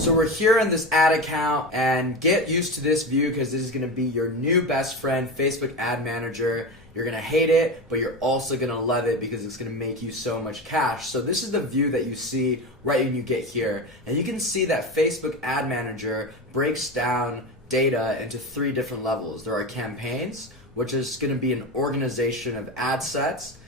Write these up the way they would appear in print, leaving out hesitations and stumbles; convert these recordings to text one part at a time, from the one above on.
So we're here in this ad account, and get used to this view because this is going to be your new best friend, Facebook Ad Manager. You're going to hate it, but you're also going to love it because it's going to make you so much cash. So this is the view that you see right when you get here. And you can see that Facebook Ad Manager breaks down data into 3 different levels. There are campaigns, which is going to be an organization of ad sets,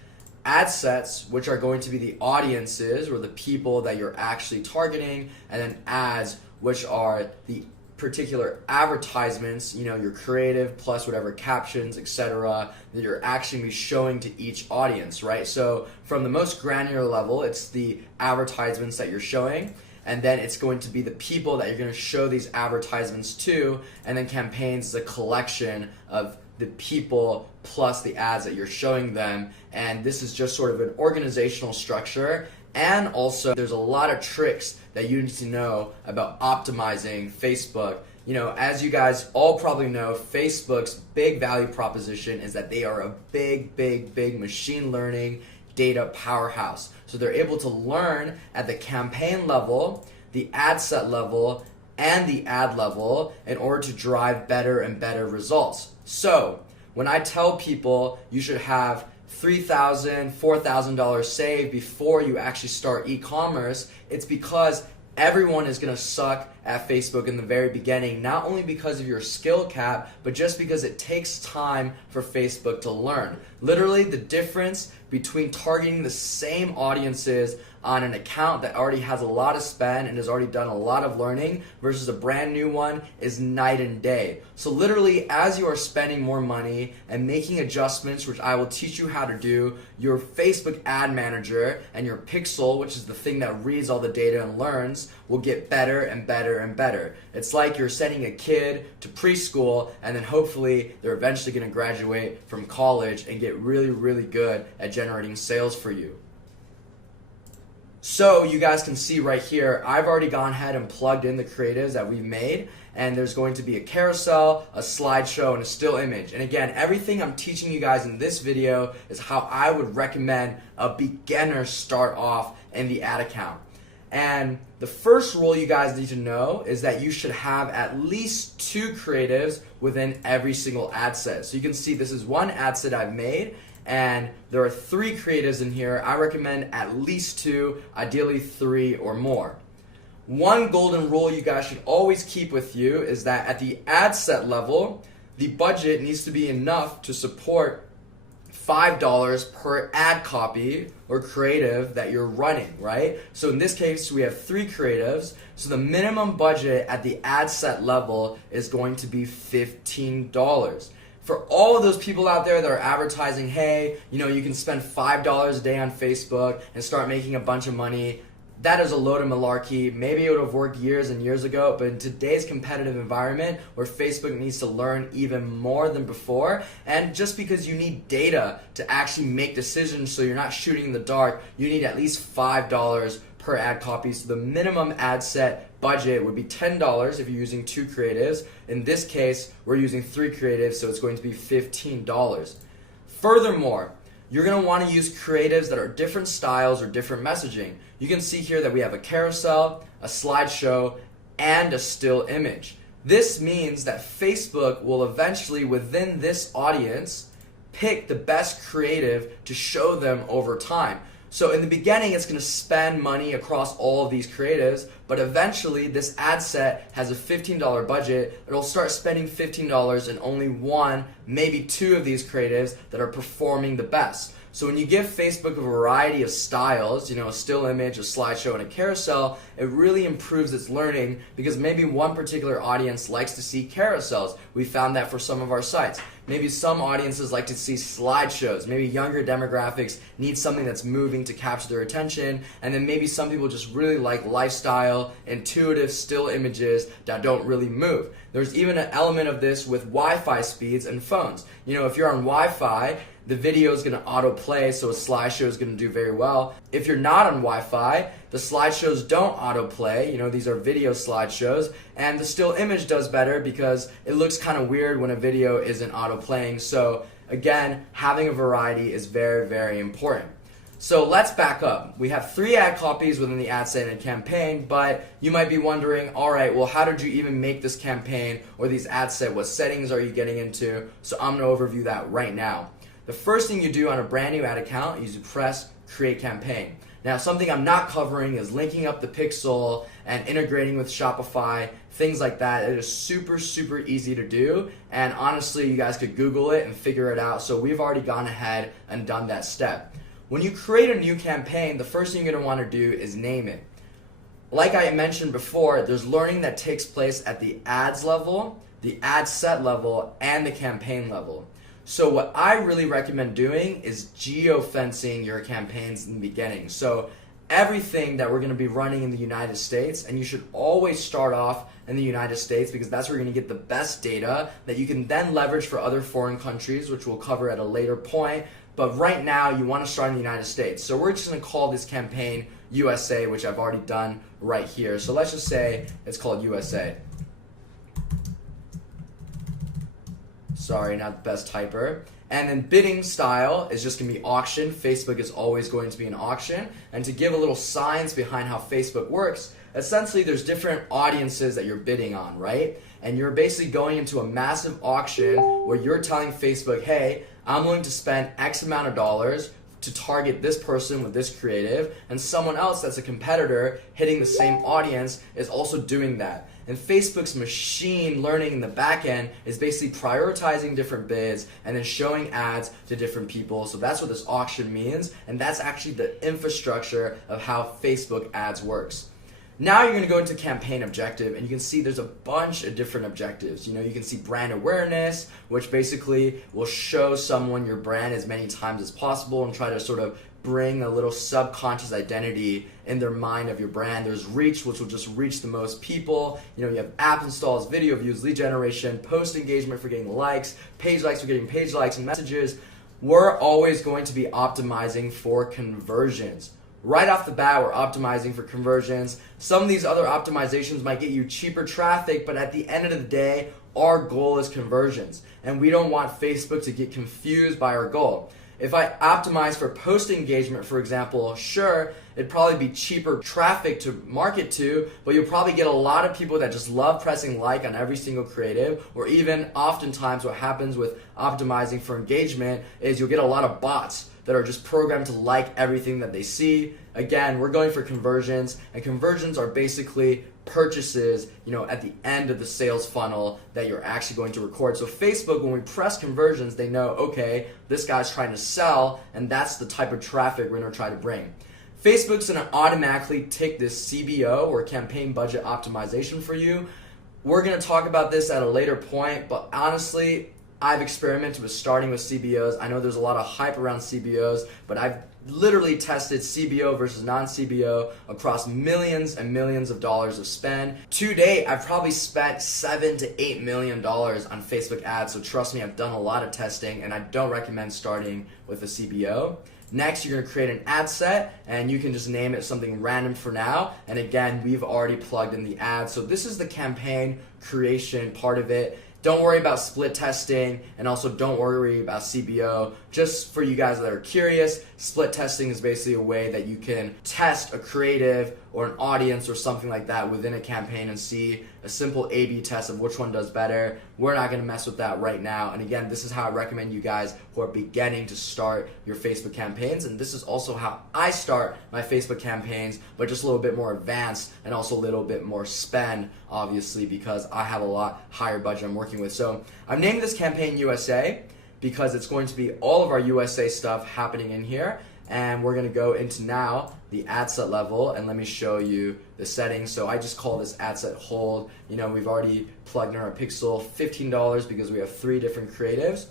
which are going to be the audiences or the people that you're actually targeting, and then ads, which are the particular advertisements, your creative plus whatever captions, etc., that you're actually be showing to each audience, right? So from the most granular level, it's the advertisements that you're showing, and then it's going to be the people that you're going to show these advertisements to, and then campaigns is a collection of the people plus the ads that you're showing them. And this is just sort of an organizational structure. And also there's a lot of tricks that you need to know about optimizing Facebook. As you guys all probably know, Facebook's big value proposition is that they are a big machine learning data powerhouse. So they're able to learn at the campaign level, the ad set level, and the ad level in order to drive better and better results. So when I tell people you should have $3,000, $4,000 saved before you actually start e-commerce, it's because everyone is going to suck at Facebook in the very beginning, not only because of your skill cap, but just because it takes time for Facebook to learn. Literally, the difference between targeting the same audiences on an account that already has a lot of spend and has already done a lot of learning versus a brand new one is night and day. So literally, as you are spending more money and making adjustments, which I will teach you how to do, your Facebook Ad Manager and your Pixel, which is the thing that reads all the data and learns, will get better and better and better. It's like you're sending a kid to preschool, and then hopefully they're eventually going to graduate from college and get really good at generating sales for you. So you guys can see right here, I've already gone ahead and plugged in the creatives that we've made, and there's going to be a carousel, a slideshow, and a still image. And again, everything I'm teaching you guys in this video is how I would recommend a beginner start off in the ad account. And the first rule you guys need to know is that you should have at least 2 creatives within every single ad set. So you can see this is one ad set I've made, and there are 3 creatives in here. I recommend at least 2, ideally 3 or more. One golden rule you guys should always keep with you is that at the ad set level, the budget needs to be enough to support $5 per ad copy or creative that you're running, right? So in this case, we have 3 creatives. So the minimum budget at the ad set level is going to be $15. For all of those people out there that are advertising, hey, you can spend $5 a day on Facebook and start making a bunch of money, that is a load of malarkey. Maybe it would have worked years and years ago, but in today's competitive environment where Facebook needs to learn even more than before, and just because you need data to actually make decisions so you're not shooting in the dark, you need at least $5 per ad copy. So the minimum ad set budget would be $10 if you're using 2 creatives. In this case, we're using 3 creatives, so it's going to be $15. Furthermore, you're going to want to use creatives that are different styles or different messaging. You can see here that we have a carousel, a slideshow, and a still image. This means that Facebook will eventually, within this audience, pick the best creative to show them over time. So in the beginning, it's going to spend money across all of these creatives, but eventually this ad set has a $15 budget. It'll start spending $15 in only 1, maybe 2 of these creatives that are performing the best. So when you give Facebook a variety of styles, a still image, a slideshow, and a carousel, it really improves its learning because maybe one particular audience likes to see carousels. We found that for some of our sites. Maybe some audiences like to see slideshows. Maybe younger demographics need something that's moving to capture their attention. And then maybe some people just really like lifestyle, intuitive still images that don't really move. There's even an element of this with Wi-Fi speeds and phones. If you're on Wi-Fi, the video is going to autoplay, so a slideshow is going to do very well. If you're not on Wi-Fi, the slideshows don't autoplay. These are video slideshows, and the still image does better because it looks kind of weird when a video isn't autoplaying. So again, having a variety is very important. So let's back up. We have 3 ad copies within the ad set and campaign, but you might be wondering, all right, well, how did you even make this campaign or these ad set? What settings are you getting into? So I'm going to overview that right now. The first thing you do on a brand new ad account is you press Create Campaign. Now, something I'm not covering is linking up the pixel and integrating with Shopify, things like that. It is super, super easy to do, and honestly, you guys could Google it and figure it out. So we've already gone ahead and done that step. When you create a new campaign, the first thing you're going to want to do is name it. Like I mentioned before, there's learning that takes place at the ads level, the ad set level, and the campaign level. So what I really recommend doing is geo-fencing your campaigns in the beginning. So everything that we're going to be running in the United States, and you should always start off in the United States because that's where you're going to get the best data that you can then leverage for other foreign countries, which we'll cover at a later point. But right now, you want to start in the United States. So we're just going to call this campaign USA, which I've already done right here. So let's just say it's called USA. Sorry, not the best typer. And then bidding style is just going to be auction. Facebook is always going to be an auction. And to give a little science behind how Facebook works, essentially there's different audiences that you're bidding on, right? And you're basically going into a massive auction where you're telling Facebook, hey, I'm willing to spend X amount of dollars to target this person with this creative, and someone else that's a competitor hitting the same audience is also doing that. And Facebook's machine learning in the back end is basically prioritizing different bids and then showing ads to different people. So that's what this auction means, and that's actually the infrastructure of how Facebook ads works. Now you're going to go into campaign objective, and you can see there's a bunch of different objectives. You can see brand awareness, which basically will show someone your brand as many times as possible and try to sort of bring a little subconscious identity in their mind of your brand. There's reach, which will just reach the most people. You have app installs, video views, lead generation, post engagement for getting likes, page likes for getting page likes and messages. We're always going to be optimizing for conversions. Right off the bat, we're optimizing for conversions. Some of these other optimizations might get you cheaper traffic, but at the end of the day, our goal is conversions. And we don't want Facebook to get confused by our goal. If I optimize for post engagement, for example, sure, it'd probably be cheaper traffic to market to, but you'll probably get a lot of people that just love pressing like on every single creative, or even oftentimes what happens with optimizing for engagement is you'll get a lot of bots that are just programmed to like everything that they see. Again, we're going for conversions, and conversions are basically purchases, at the end of the sales funnel that you're actually going to record. So Facebook, when we press conversions, they know, okay, this guy's trying to sell, and that's the type of traffic we're going to try to bring. Facebook's going to automatically take this CBO, or campaign budget optimization, for you. We're going to talk about this at a later point, but honestly, I've experimented with starting with CBOs. I know there's a lot of hype around CBOs, but I've literally tested CBO versus non-CBO across millions and millions of dollars of spend. To date, I've probably spent $7 to $8 million on Facebook ads, so trust me, I've done a lot of testing, and I don't recommend starting with a CBO. Next, you're going to create an ad set, and you can just name it something random for now. And again, we've already plugged in the ad. So this is the campaign creation part of it. Don't worry about split testing, and also don't worry about CBO. Just for you guys that are curious, split testing is basically a way that you can test a creative or an audience or something like that within a campaign and see a simple A/B test of which one does better. We're not going to mess with that right now. And again, this is how I recommend you guys who are beginning to start your Facebook campaigns. And this is also how I start my Facebook campaigns, but just a little bit more advanced and also a little bit more spend, obviously, because I have a lot higher budget I'm working with. So I've named this campaign USA because it's going to be all of our USA stuff happening in here. And we're going to go into now the ad set level, and let me show you the settings. So I just call this ad set hold. We've already plugged in our pixel, $15 because we have 3 different creatives.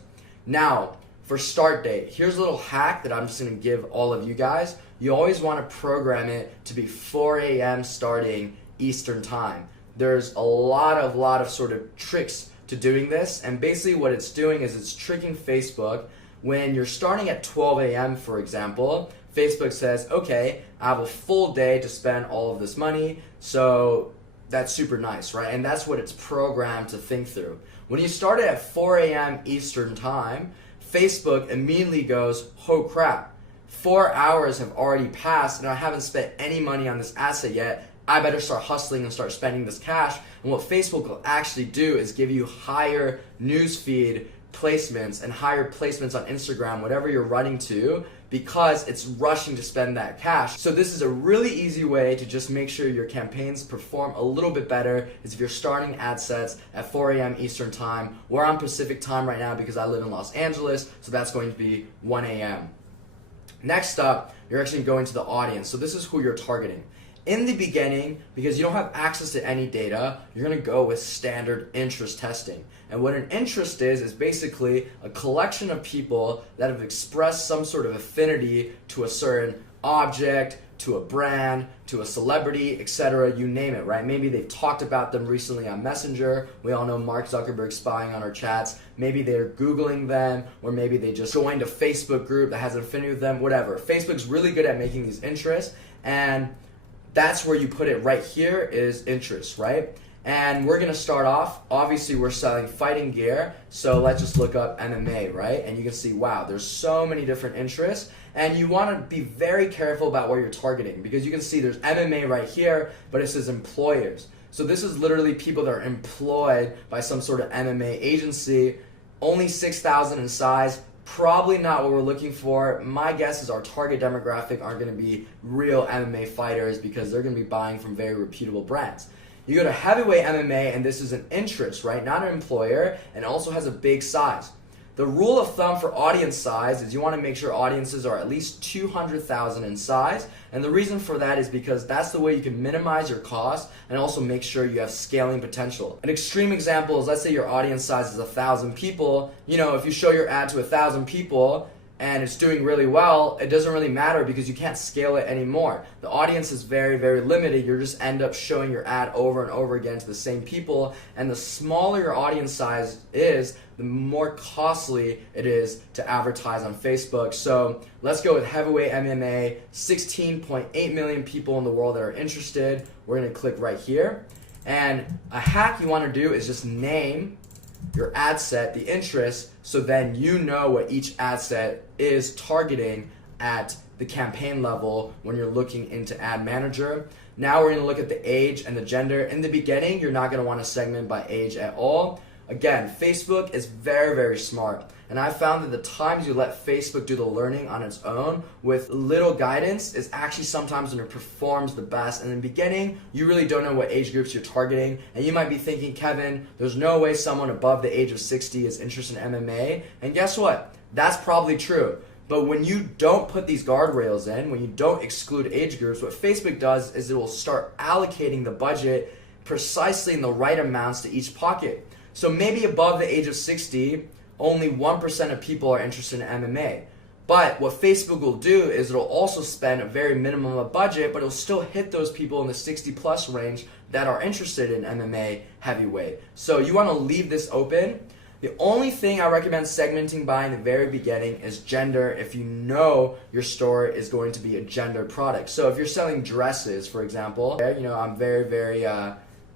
Now, for start date, here's a little hack that I'm just going to give all of you guys. You always want to program it to be 4 a.m. starting Eastern time. There's a lot of sort of tricks to doing this, and basically what it's doing is it's tricking Facebook. When you're starting at 12 a.m., for example, Facebook says, okay, I have a full day to spend all of this money, so that's super nice, right? And that's what it's programmed to think through. When you start it at 4 a.m. Eastern time, Facebook immediately goes, oh crap, 4 hours have already passed and I haven't spent any money on this asset yet. I better start hustling and start spending this cash. And what Facebook will actually do is give you higher newsfeed placements and higher placements on Instagram, whatever you're running to, because it's rushing to spend that cash. So this is a really easy way to just make sure your campaigns perform a little bit better is if you're starting ad sets at 4 a.m. Eastern time. We're on Pacific time right now because I live in Los Angeles, so that's going to be 1 a.m. Next up, you're actually going to the audience. So this is who you're targeting. In the beginning, because you don't have access to any data, you're going to go with standard interest testing. And what an interest is basically a collection of people that have expressed some sort of affinity to a certain object, to a brand, to a celebrity, etc. You name it, right? Maybe they've talked about them recently on Messenger. We all know Mark Zuckerberg spying on our chats. Maybe they're Googling them, or maybe they just joined a Facebook group that has an affinity with them, whatever. Facebook's really good at making these interests, and that's where you put it right here is interest, right? And we're gonna start off, obviously we're selling fighting gear, so let's just look up MMA, right? And you can see, wow, there's so many different interests, and you wanna be very careful about where you're targeting, because you can see there's MMA right here, but it says employers. So this is literally people that are employed by some sort of MMA agency, only 6,000 in size, probably not what we're looking for. My guess is our target demographic aren't going to be real MMA fighters because they're going to be buying from very reputable brands. You go to heavyweight MMA, and this is an interest, right? Not an employer, and also has a big size. The rule of thumb for audience size is you want to make sure audiences are at least 200,000 in size, and the reason for that is because that's the way you can minimize your cost and also make sure you have scaling potential. An extreme example is, let's say your audience size is 1,000 people. You know, if you show your ad to 1,000 people and it's doing really well, it doesn't really matter because you can't scale it anymore. The audience is very, very limited. You just end up showing your ad over and over again to the same people, and the smaller your audience size is, the more costly it is to advertise on Facebook. So let's go with heavyweight MMA, 16.8 million people in the world that are interested. We're gonna click right here. And a hack you wanna do is just name your ad set, the interest, so then you know what each ad set is targeting at the campaign level when you're looking into Ad Manager. Now we're going to look at the age and the gender. In the beginning, you're not going to want to segment by age at all. Again, Facebook is very, very smart. And I found that the times you let Facebook do the learning on its own with little guidance is actually sometimes when it performs the best. And in the beginning, you really don't know what age groups you're targeting. And you might be thinking, Kevin, there's no way someone above the age of 60 is interested in MMA. And guess what? That's probably true. But when you don't put these guardrails in, when you don't exclude age groups, what Facebook does is it will start allocating the budget precisely in the right amounts to each pocket. So maybe above the age of 60, only 1% of people are interested in MMA. But what Facebook will do is it'll also spend a very minimum of budget, but it'll still hit those people in the 60 plus range that are interested in MMA heavyweight. So you want to leave this open. The only thing I recommend segmenting by in the very beginning is gender, if you know your store is going to be a gender product. So if you're selling dresses, for example, you know, I'm very, very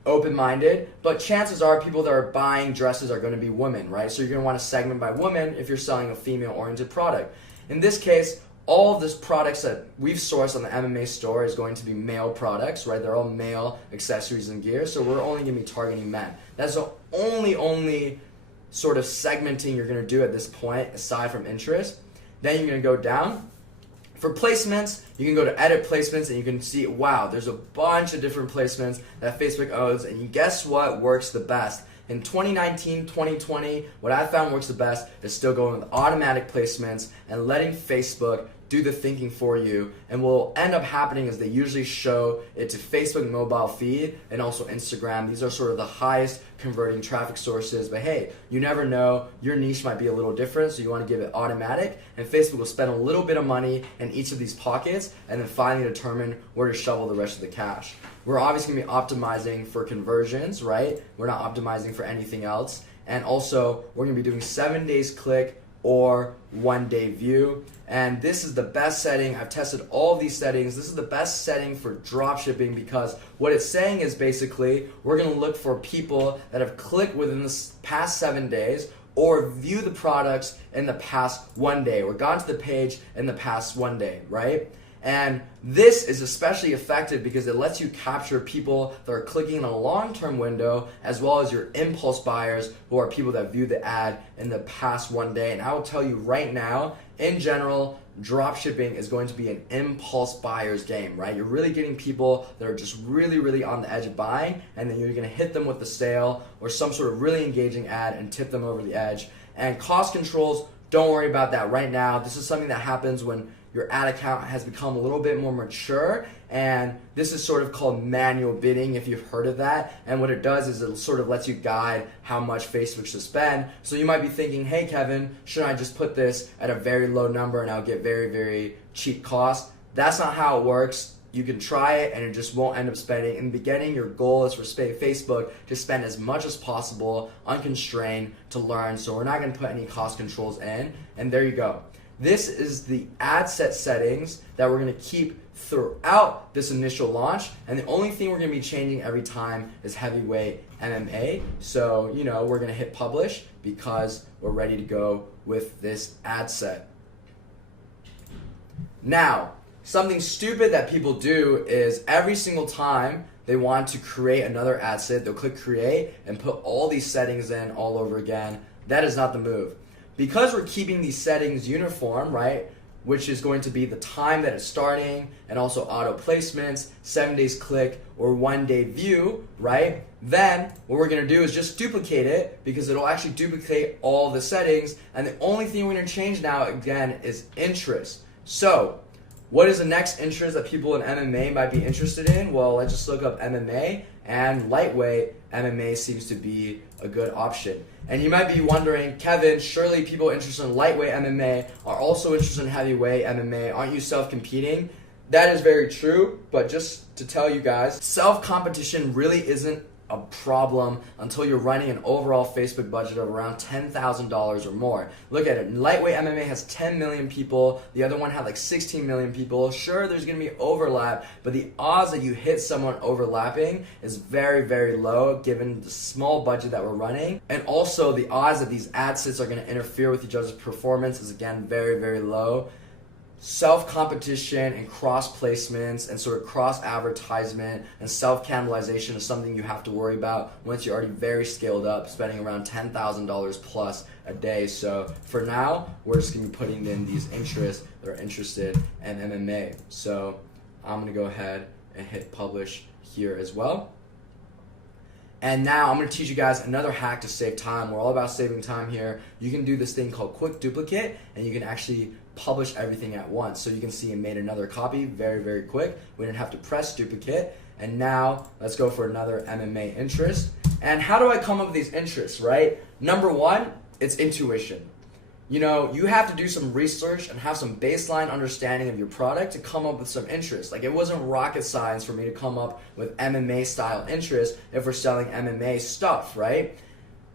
open-minded, but chances are people that are buying dresses are going to be women, right? So you're going to want to segment by women if you're selling a female-oriented product. In this case, all of these products that we've sourced on the MMA store is going to be male products, right? They're all male accessories and gear, so we're only going to be targeting men. That's the only sort of segmenting you're going to do at this point, aside from interest. Then you're going to go down. For placements, you can go to edit placements and you can see, wow, there's a bunch of different placements that Facebook owns, and guess what works the best? In 2019, 2020, what I found works the best is still going with automatic placements and letting Facebook do the thinking for you. And what will end up happening is they usually show it to Facebook mobile feed and also Instagram. These are sort of the highest converting traffic sources, but hey, you never know, your niche might be a little different, so you want to give it automatic, and Facebook will spend a little bit of money in each of these pockets and then finally determine where to shovel the rest of the cash. We're obviously going to be optimizing for conversions, right? We're not optimizing for anything else. And also, we're going to be doing 7 days click or 1 day view. And this is the best setting. I've tested all of these settings. This is the best setting for dropshipping because what it's saying is basically we're going to look for people that have clicked within the past 7 days or view the products in the past 1 day, or gone to the page in the past 1 day, right? And this is especially effective because it lets you capture people that are clicking in a long-term window, as well as your impulse buyers, who are people that view the ad in the past 1 day. And I will tell you right now, in general, dropshipping is going to be an impulse buyer's game, right? You're really getting people that are just really, really on the edge of buying, and then you're gonna hit them with the sale or some sort of really engaging ad and tip them over the edge. And cost controls, don't worry about that right now. This is something that happens when your ad account has become a little bit more mature, and this is sort of called manual bidding, if you've heard of that. And what it does is it sort of lets you guide how much Facebook should spend. So you might be thinking, hey Kevin, shouldn't I just put this at a very low number and I'll get very, very cheap cost? That's not how it works. You can try it and it just won't end up spending. In the beginning, your goal is for Facebook to spend as much as possible, unconstrained, to learn. So we're not gonna put any cost controls in, and there you go. This is the ad set settings that we're going to keep throughout this initial launch, and the only thing we're going to be changing every time is heavyweight MMA. So, we're going to hit publish because we're ready to go with this ad set. Now, something stupid that people do is every single time they want to create another ad set, they'll click create and put all these settings in all over again. That is not the move. Because we're keeping these settings uniform, right, which is going to be the time that it's starting and also auto placements, 7 days click, or 1 day view, right, then what we're going to do is just duplicate it because it'll actually duplicate all the settings, and the only thing we're going to change now, again, is interest. So what is the next interest that people in MMA might be interested in? Well, let's just look up MMA, and lightweight MMA seems to be a good option. And you might be wondering, Kevin, surely people interested in lightweight MMA are also interested in heavyweight MMA. Aren't you self-competing? That is very true, but just to tell you guys, self-competition really isn't a problem until you're running an overall Facebook budget of around $10,000 or more. Look at it. Lightweight MMA has 10 million people. The other one had like 16 million people. Sure, there's going to be overlap, but the odds that you hit someone overlapping is very, very low given the small budget that we're running. And also the odds that these ad sets are going to interfere with each other's performance is, again, very, very low. Self-competition and cross-placements and sort of cross-advertisement and self-cannibalization is something you have to worry about once you're already very scaled up, spending around $10,000 plus a day. So for now, we're just going to be putting in these interests that are interested in MMA. So I'm going to go ahead and hit publish here as well. And now I'm going to teach you guys another hack to save time. We're all about saving time here. You can do this thing called quick duplicate, and you can actually publish everything at once. So you can see it made another copy very, very quick. We didn't have to press duplicate. And now let's go for another MMA interest. And how do I come up with these interests, right? Number one, it's intuition. You have to do some research and have some baseline understanding of your product to come up with some interest. Like, it wasn't rocket science for me to come up with MMA style interest if we're selling MMA stuff, right?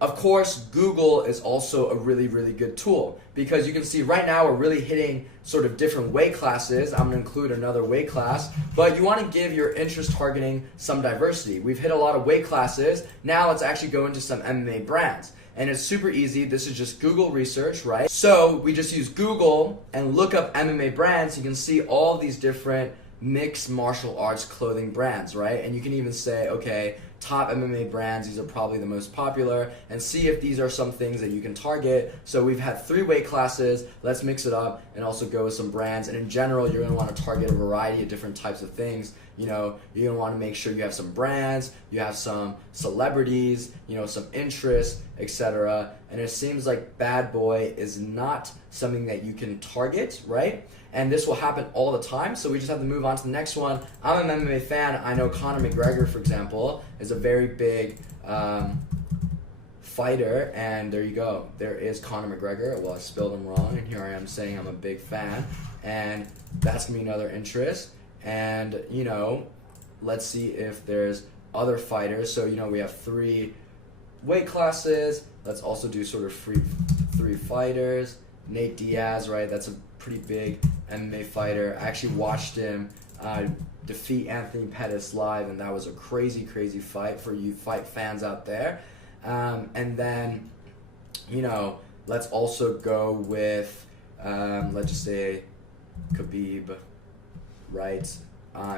Of course, Google is also a really, really good tool because you can see right now we're really hitting sort of different weight classes. I'm going to include another weight class, but you want to give your interest targeting some diversity. We've hit a lot of weight classes. Now let's actually go into some MMA brands. And it's super easy. This is just Google research, right? So we just use Google and look up MMA brands. You can see all these different mixed martial arts clothing brands, right? And you can even say, okay, top MMA brands, these are probably the most popular, and see if these are some things that you can target. So we've had 3 weight classes. Let's mix it up and also go with some brands. And in general, you're going to want to target a variety of different types of things. You're going to want to make sure you have some brands, you have some celebrities, some interests, etc. And it seems like bad boy is not something that you can target, right? And this will happen all the time, so we just have to move on to the next one. I'm an MMA fan. I know Conor McGregor, for example, is a very big fighter, and there you go. There is Conor McGregor. Well, I spelled him wrong, and here I am saying I'm a big fan, and that's going to be another interest. And, let's see if there's other fighters. So, we have 3 weight classes. Let's also do sort of 3 fighters. Nate Diaz, right? That's a pretty big MMA fighter. I actually watched him defeat Anthony Pettis live, and that was a crazy, crazy fight for you fight fans out there. And then let's also go with, let's just say Khabib, right?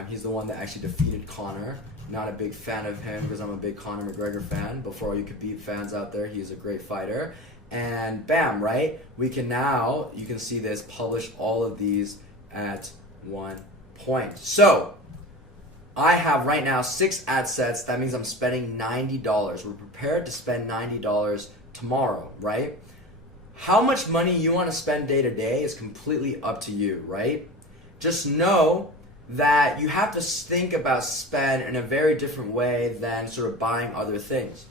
He's the one that actually defeated Conor. Not a big fan of him because I'm a big Conor McGregor fan, but for all you Khabib fans out there, he's a great fighter. And bam, right? We can now, you can see this, publish all of these at one point. So, I have right now 6 ad sets. That means I'm spending $90. We're prepared to spend $90 tomorrow, right? How much money you want to spend day to day is completely up to you, right? Just know that you have to think about spend in a very different way than sort of buying other things.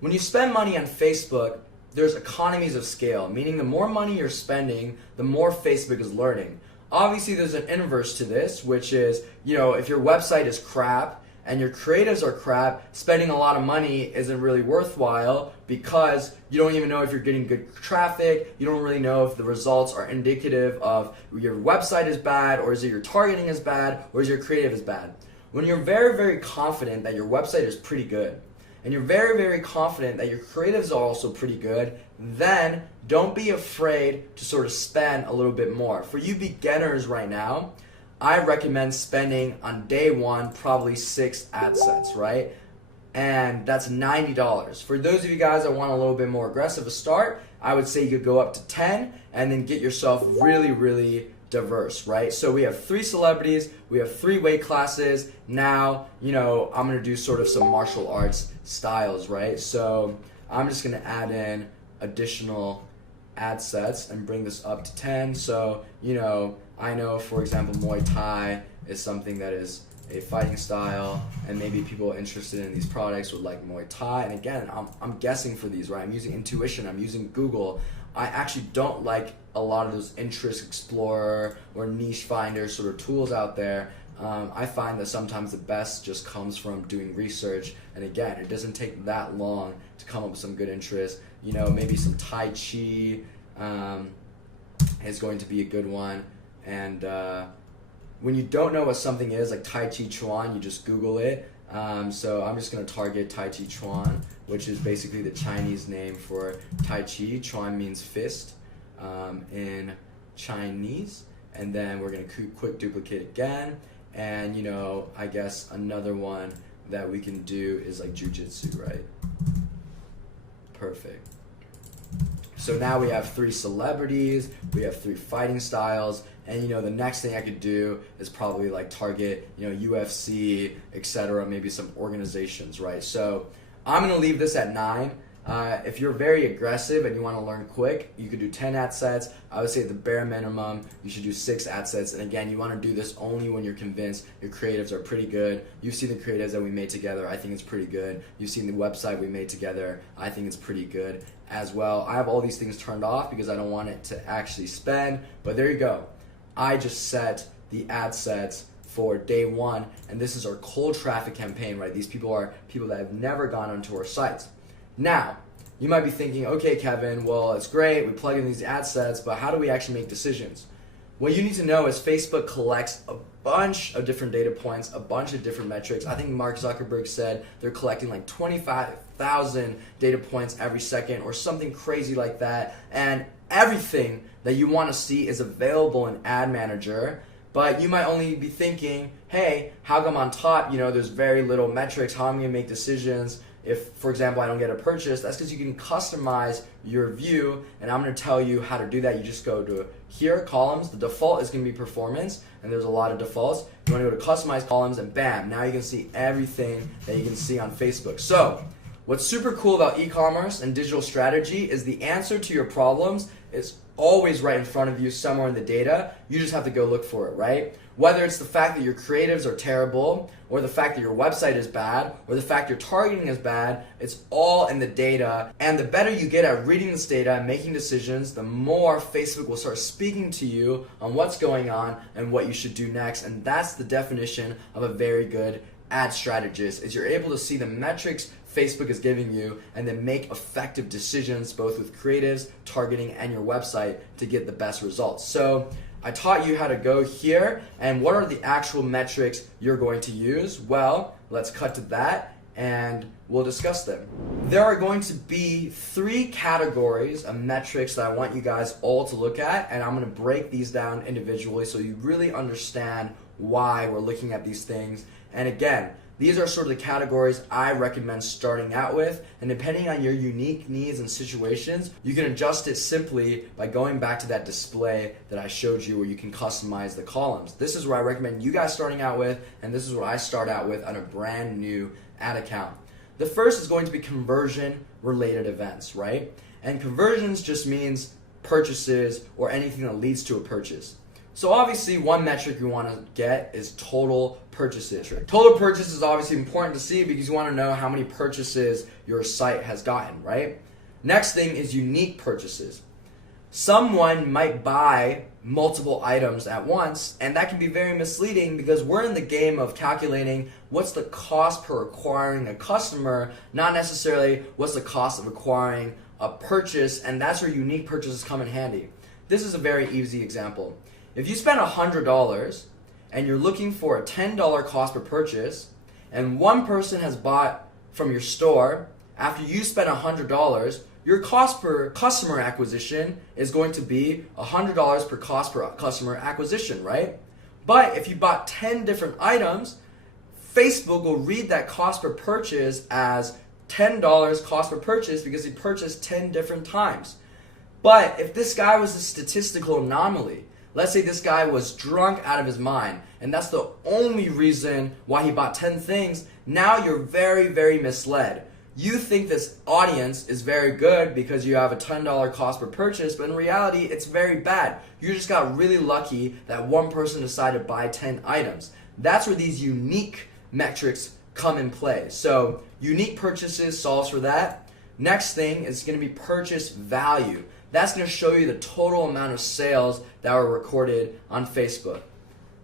When you spend money on Facebook, there's economies of scale, meaning the more money you're spending, the more Facebook is learning. Obviously, there's an inverse to this, which is, if your website is crap and your creatives are crap, spending a lot of money isn't really worthwhile because you don't even know if you're getting good traffic. You don't really know if the results are indicative of your website is bad, or is it your targeting is bad, or is your creative is bad. When you're very, very confident that your website is pretty good, and you're very, very confident that your creatives are also pretty good, then don't be afraid to sort of spend a little bit more. For you beginners right now, I recommend spending on day one probably 6 ad sets, right? And that's $90. For those of you guys that want a little bit more aggressive a start, I would say you could go up to 10 and then get yourself really, really diverse, right? So we have 3 celebrities, we have 3 weight classes. Now, I'm gonna do sort of some martial arts styles, right? So I'm just gonna add in additional ad sets and bring this up to 10. So, I know, for example, Muay Thai is something that is a fighting style, and maybe people interested in these products would like Muay Thai. And again, I'm guessing for these, right? I'm using intuition, I'm using Google. I actually don't like a lot of those Interest Explorer or Niche Finder sort of tools out there. I find that sometimes the best just comes from doing research, and again, it doesn't take that long to come up with some good interest. Maybe some Tai Chi is going to be a good one. And when you don't know what something is, like Tai Chi Chuan, you just Google it. So I'm just going to target Tai Chi Chuan, which is basically the Chinese name for Tai Chi. Chuan means fist in Chinese. And then we're going to quick duplicate again. And, I guess another one that we can do is like Jiu-Jitsu, right? Perfect. So now we have 3 celebrities, we have 3 fighting styles, and the next thing I could do is probably like target, UFC, etc., maybe some organizations, right? So I'm gonna leave this at 9. If you're very aggressive and you want to learn quick, you could do 10 ad sets. I would say at the bare minimum, you should do 6 ad sets. And again, you want to do this only when you're convinced your creatives are pretty good. You've seen the creatives that we made together. I think it's pretty good. You've seen the website we made together. I think it's pretty good as well. I have all these things turned off because I don't want it to actually spend. But there you go. I just set the ad sets for day 1. And this is our cold traffic campaign, right? These people are people that have never gone onto our sites. Now, you might be thinking, okay, Kevin, well, it's great, we plug in these ad sets, but how do we actually make decisions? What you need to know is Facebook collects a bunch of different data points, a bunch of different metrics. I think Mark Zuckerberg said they're collecting like 25,000 data points every second or something crazy like that. And everything that you want to see is available in Ad Manager. But you might only be thinking, hey, how come on top, there's very little metrics, how am I going to make decisions? If, for example, I don't get a purchase, that's because you can customize your view, and I'm going to tell you how to do that. You just go to here, columns. The default is going to be performance, and there's a lot of defaults. You want to go to customize columns, and bam, now you can see everything that you can see on Facebook. So, what's super cool about e-commerce and digital strategy is the answer to your problems is always right in front of you somewhere in the data. You just have to go look for it, right? Whether it's the fact that your creatives are terrible, or the fact that your website is bad, or the fact your targeting is bad, it's all in the data. And the better you get at reading this data and making decisions, the more Facebook will start speaking to you on what's going on and what you should do next. And that's the definition of a very good ad strategist, is you're able to see the metrics Facebook is giving you and then make effective decisions both with creatives, targeting, and your website to get the best results. So I taught you how to go here, and what are the actual metrics you're going to use? Well, let's cut to that and we'll discuss them. there are going to be 3 categories of metrics that I want you guys all to look at, and I'm going to break these down individually so you really understand why we're looking at these things. And again, these are sort of the categories I recommend starting out with, and depending on your unique needs and situations, you can adjust it simply by going back to that display that I showed you where you can customize the columns. This is where I recommend you guys starting out with, and this is what I start out with on a brand new ad account. The first is going to be conversion related events, right? And conversions just means purchases or anything that leads to a purchase. So obviously one metric you want to get is total purchases. Total purchase is obviously important to see because you want to know how many purchases your site has gotten, right? Next thing is unique purchases. Someone might buy multiple items at once, and that can be very misleading because we're in the game of calculating what's the cost per acquiring a customer, not necessarily what's the cost of acquiring a purchase, and that's where unique purchases come in handy. This is a very easy example. If you spend $100 and you're looking for a $10 cost per purchase, and one person has bought from your store after you spent $100, your cost per customer acquisition is going to be $100 per cost per customer acquisition, right? But if you bought 10 different items, Facebook will read that cost per purchase as $10 cost per purchase because he purchased 10 different times. But if this guy was a statistical anomaly, let's say this guy was drunk out of his mind, and that's the only reason why he bought 10 things, now you're very, very misled. You think this audience is very good because you have a $10 cost per purchase, but in reality, it's very bad. You just got really lucky that one person decided to buy 10 items. That's where these unique metrics come in play. So unique purchases solves for that. Next thing is going to be purchase value. That's going to show you the total amount of sales that were recorded on Facebook.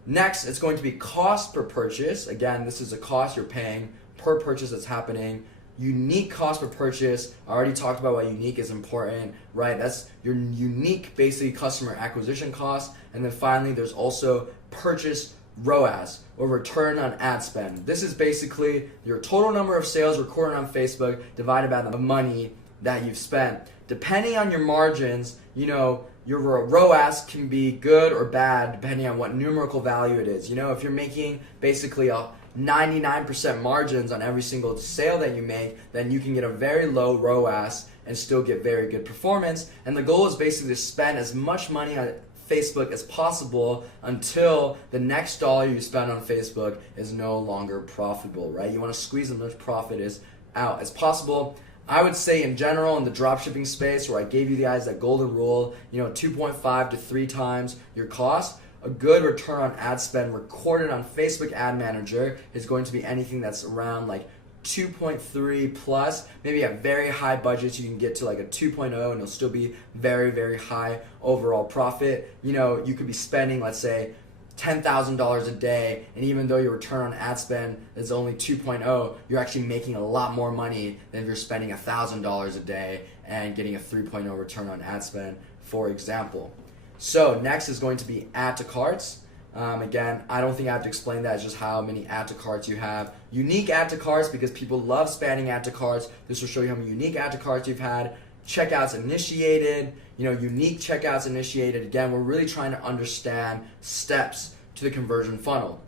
Next, it's going to be cost per purchase. Again, this is a cost you're paying per purchase that's happening. Unique cost per purchase. I already talked about why unique is important, right? That's your unique, basically, customer acquisition cost. And then finally, there's also purchase ROAS, or return on ad spend. This is basically your total number of sales recorded on Facebook divided by the money that you've spent. Depending on your margins, your ROAS can be good or bad depending on what numerical value it is. If you're making basically a 99% margins on every single sale that you make, then you can get a very low ROAS and still get very good performance. And the goal is basically to spend as much money on Facebook as possible until the next dollar you spend on Facebook is no longer profitable, right? You want to squeeze as much profit out as possible. I would say in general in the dropshipping space, where I gave you guys that golden rule, 2.5 to 3 times your cost, a good return on ad spend recorded on Facebook Ad Manager is going to be anything that's around like 2.3 plus. Maybe at very high budgets you can get to like a 2.0 and it'll still be very, very high overall profit. You could be spending, let's say, $10,000 a day, and even though your return on ad spend is only 2.0, you're actually making a lot more money than if you're spending $1,000 a day and getting a 3.0 return on ad spend, for example. So next is going to be add to carts. Again, I don't think I have to explain that. It's just how many add to carts you have. Unique add to carts, because people love spamming add to carts. This will show you how many unique add to carts you've had. Checkouts initiated, unique checkouts initiated. Again, we're really trying to understand steps to the conversion funnel.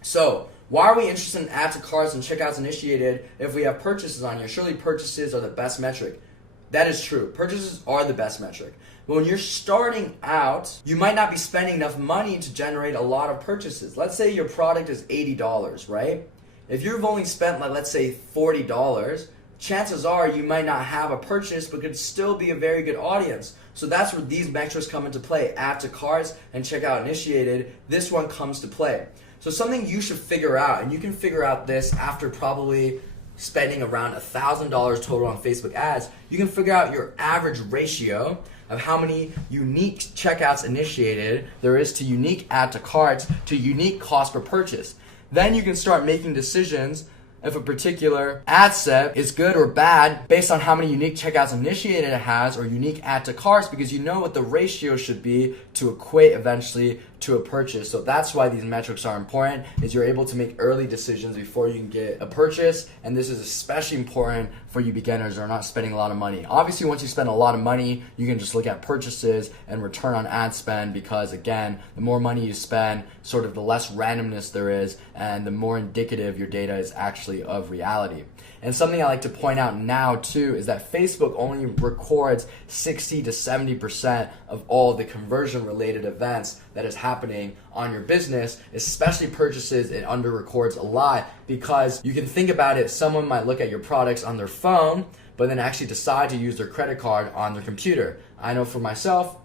So why are we interested in add to carts and checkouts initiated if we have purchases on here? Surely purchases are the best metric. That is true. Purchases are the best metric. But when you're starting out, you might not be spending enough money to generate a lot of purchases. Let's say your product is $80, right? If you've only spent, let's say, $40, chances are you might not have a purchase, but could still be a very good audience. So that's where these metrics come into play. Add to carts and checkout initiated. This one comes to play. So something you should figure out, and you can figure out this after probably spending around $1,000 total on Facebook ads, you can figure out your average ratio of how many unique checkouts initiated there is to unique add to carts to unique cost per purchase. Then you can start making decisions if a particular ad set is good or bad based on how many unique checkouts initiated it has or unique add to carts, because you know what the ratio should be to equate eventually to a purchase. So that's why these metrics are important, is you're able to make early decisions before you can get a purchase. And this is especially important for you beginners who are not spending a lot of money. Obviously, once you spend a lot of money, you can just look at purchases and return on ad spend, because again, the more money you spend, sort of the less randomness there is, and the more indicative your data is actually of reality. And something I like to point out now too is that Facebook only records 60 to 70% of all the conversion related events that is happening on your business, especially purchases. It under records a lot, because you can think about it, someone might look at your products on their phone, but then actually decide to use their credit card on their computer. I know for myself,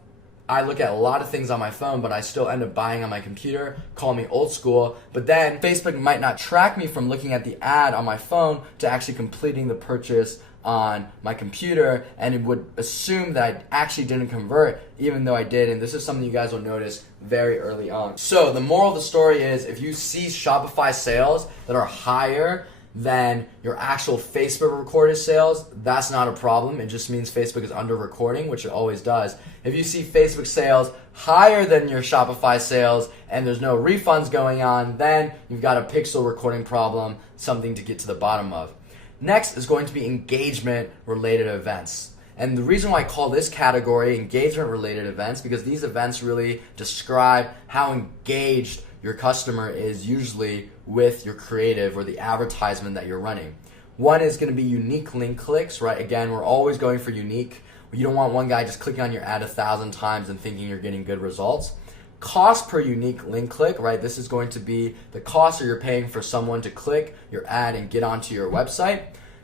I look at a lot of things on my phone, but I still end up buying on my computer. Call me old school. But then Facebook might not track me from looking at the ad on my phone to actually completing the purchase on my computer, and it would assume that I actually didn't convert, even though I did. And this is something you guys will notice very early on. So the moral of the story is, if you see Shopify sales that are higher than your actual Facebook recorded sales, that's not a problem. It just means Facebook is under recording, which it always does. If you see Facebook sales higher than your Shopify sales and there's no refunds going on, then you've got a pixel recording problem, something to get to the bottom of. Next is going to be engagement related events. And the reason why I call this category engagement related events, because these events really describe how engaged your customer is usually with your creative or the advertisement that you're running. One is going to be unique link clicks, right? Again, we're always going for unique. You don't want one guy just clicking on your ad 1,000 times and thinking you're getting good results. Cost per unique link click, right? This is going to be the cost that you're paying for someone to click your ad and get onto your website.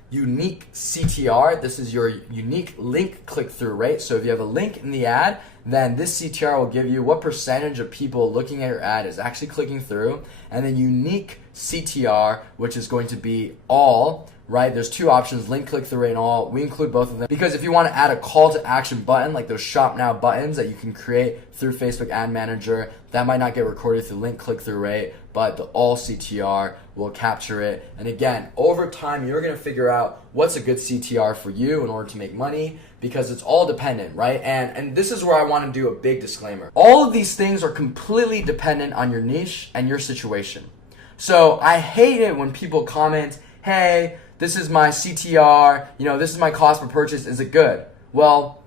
Unique CTR, this is your unique link click-through rate. So if you have a link in the ad, then this CTR will give you what percentage of people looking at your ad is actually clicking through. And then unique CTR, which is going to be all, right? There's two options, link click-through rate and all. We include both of them because if you want to add a call to action button, like those shop now buttons that you can create through Facebook Ad Manager, that might not get recorded through link click-through rate, but the all CTR will capture it. And again, over time, you're going to figure out what's a good CTR for you in order to make money, because it's all dependent, right? And this is where I want to do a big disclaimer. All of these things are completely dependent on your niche and your situation. So I hate it when people comment, hey, this is my CTR, this is my cost per purchase, is it good? Well,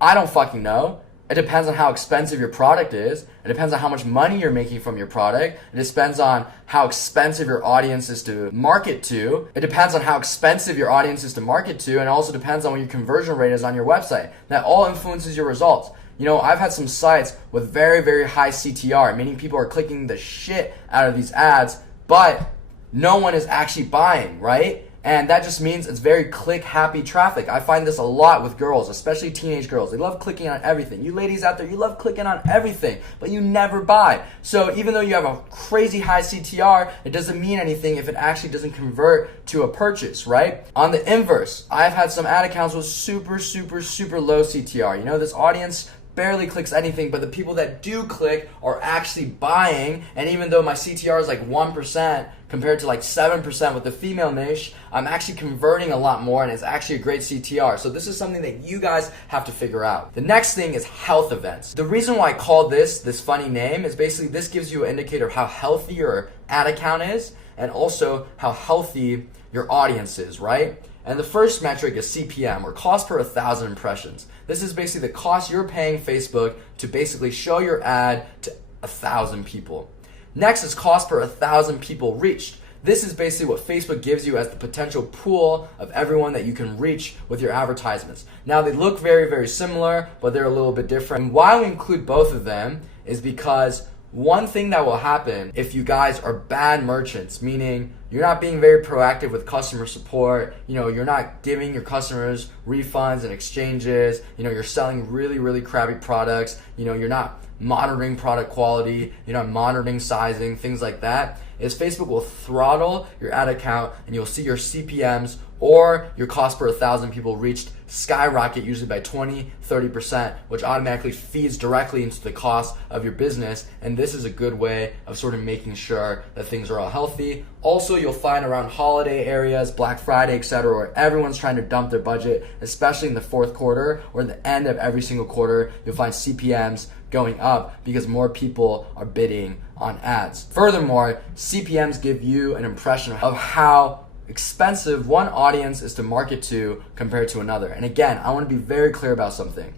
I don't fucking know. It depends on how expensive your product is. It depends on how much money you're making from your product. It depends on how expensive your audience is to market to. It depends on how expensive your audience is to market to, and it also depends on what your conversion rate is on your website. That all influences your results. I've had some sites with very, very high CTR, meaning people are clicking the shit out of these ads, but no one is actually buying, right? And that just means it's very click-happy traffic. I find this a lot with girls, especially teenage girls. They love clicking on everything. You ladies out there, you love clicking on everything, but you never buy. So even though you have a crazy high CTR, it doesn't mean anything if it actually doesn't convert to a purchase, right? On the inverse, I've had some ad accounts with super, super, super low CTR. This audience barely clicks anything, but the people that do click are actually buying. And even though my CTR is like 1% compared to like 7% with the female niche, I'm actually converting a lot more, and it's actually a great CTR. So this is something that you guys have to figure out. The next thing is health events. The reason why I call this funny name is basically this gives you an indicator of how healthy your ad account is and also how healthy your audience is, right? And the first metric is CPM, or cost per 1,000 impressions. This is basically the cost you're paying Facebook to basically show your ad to 1,000 people. Next is cost per 1,000 people reached. This is basically what Facebook gives you as the potential pool of everyone that you can reach with your advertisements. Now, they look very, very similar, but they're a little bit different. And why we include both of them is because one thing that will happen if you guys are bad merchants, meaning you're not being very proactive with customer support, you're not giving your customers refunds and exchanges, you're selling really, really crappy products, you're not monitoring product quality, you're not monitoring sizing, things like that, is Facebook will throttle your ad account and you'll see your CPMs or your cost per 1,000 people reached skyrocket, usually by 20-30%, which automatically feeds directly into the cost of your business. And this is a good way of sort of making sure that things are all healthy. Also, you'll find around holiday areas, Black Friday, etc., where everyone's trying to dump their budget, especially in the fourth quarter or the end of every single quarter, you'll find CPMs going up because more people are bidding on ads. Furthermore, CPMs give you an impression of how expensive one audience is to market to compared to another. And again, I want to be very clear about something.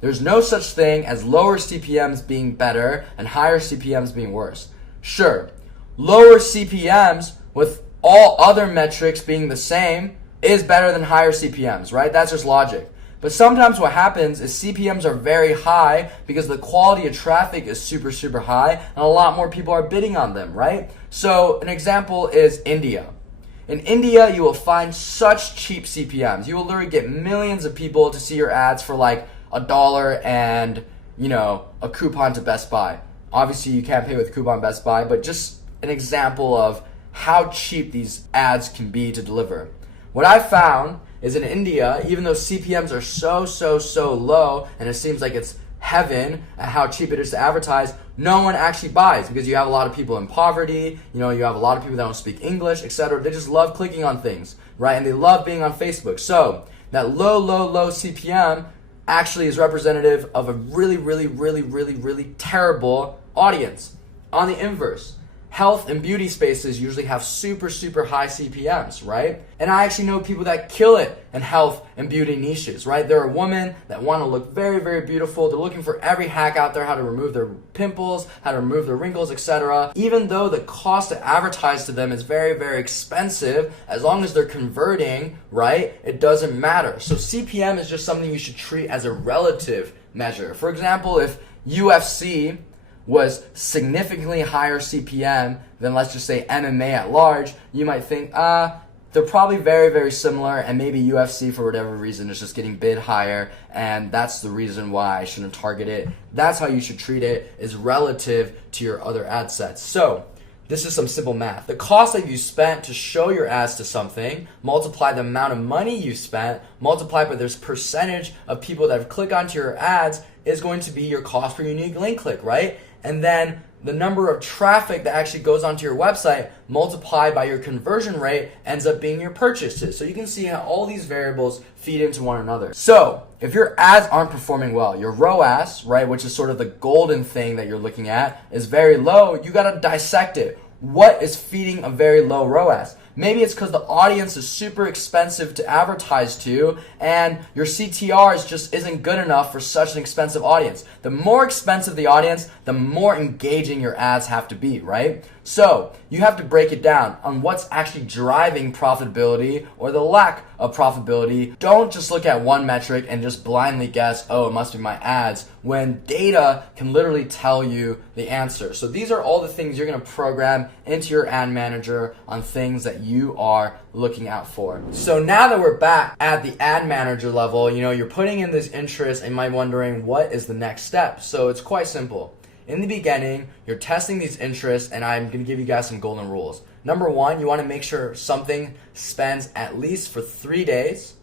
There's no such thing as lower CPMs being better and higher CPMs being worse. Sure, lower CPMs with all other metrics being the same is better than higher CPMs, right? That's just logic. But sometimes what happens is CPMs are very high because the quality of traffic is super, super high and a lot more people are bidding on them, right? So an example is India. In India, you will find such cheap CPMs. You will literally get millions of people to see your ads for like $1 and, a coupon to Best Buy. Obviously, you can't pay with coupon Best Buy, but just an example of how cheap these ads can be to deliver. What I found is in India, even though CPMs are so low and it seems like it's heaven at how cheap it is to advertise, no one actually buys because you have a lot of people in poverty, you have a lot of people that don't speak English, etc. They just love clicking on things, right? And they love being on Facebook. So that low CPM actually is representative of a really terrible audience. On the inverse, health and beauty spaces usually have super high CPMs, right? And I actually know people that kill it in health and beauty niches, right? There are women that want to look very beautiful. They're looking for every hack out there, how to remove their pimples, how to remove their wrinkles, etc. Even though the cost to advertise to them is very expensive, as long as they're converting, right, it doesn't matter. So CPM is just something you should treat as a relative measure. For example, if UFC was significantly higher CPM than, let's just say, MMA at large, you might think, they're probably very similar, and maybe UFC, for whatever reason, is just getting bid higher, and that's the reason why I shouldn't target it. That's how you should treat it, is relative to your other ad sets. So this is some simple math. The cost that you spent to show your ads to something, multiply the amount of money you spent, multiply by this percentage of people that have clicked onto your ads, is going to be your cost per unique link click, right? And then the number of traffic that actually goes onto your website multiplied by your conversion rate ends up being your purchases. So you can see how all these variables feed into one another. So if your ads aren't performing well, your ROAS, right, which is sort of the golden thing that you're looking at, is very low, you got to dissect it. What is feeding a very low ROAS? Maybe it's because the audience is super expensive to advertise to and your CTRs just isn't good enough for such an expensive audience. The more expensive the audience, the more engaging your ads have to be, right? So you have to break it down on what's actually driving profitability or the lack of profitability. Don't just look at one metric and just blindly guess, oh, it must be my ads, when data can literally tell you the answer. So these are all the things you're going to program into your ad manager on things that you are looking out for. So now that we're back at the ad manager level, you're putting in this interest and you might be wondering, what is the next step? So it's quite simple. In the beginning, you're testing these interests, and I'm going to give you guys some golden rules. Number one, you want to make sure something spends at least for 3 days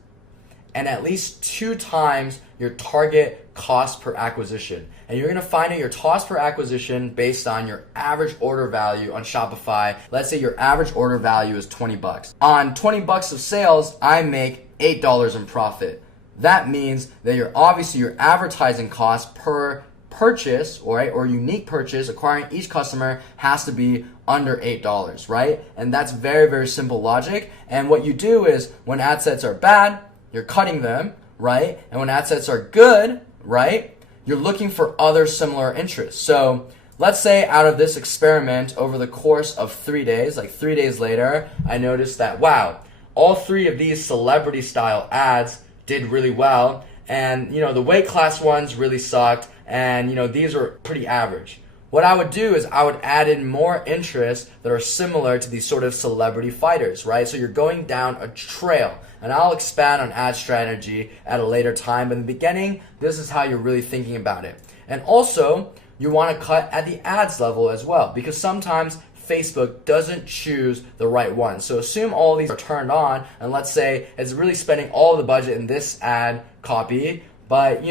and at least 2 times your target cost per acquisition. And you're going to find out your cost per acquisition based on your average order value on Shopify. Let's say your average order value is $20. On $20 of sales, I make $8 in profit. That means that your advertising cost per purchase, or unique purchase, acquiring each customer, has to be under $8, right? And that's very simple logic. And what you do is, when ad sets are bad, you're cutting them, right? And when ad sets are good, right, you're looking for other similar interests. So let's say out of this experiment, over the course of 3 days, like 3 days later, I noticed that, wow, all 3 of these celebrity style ads did really well. And, the weight class ones really sucked. And, these are pretty average. What I would do is I would add in more interests that are similar to these sort of celebrity fighters, right? So you're going down a trail. And I'll expand on ad strategy at a later time. But in the beginning, this is how you're really thinking about it. And also, you want to cut at the ads level as well, because sometimes Facebook doesn't choose the right one. So assume all these are turned on, and let's say it's really spending all the budget in this ad copy, but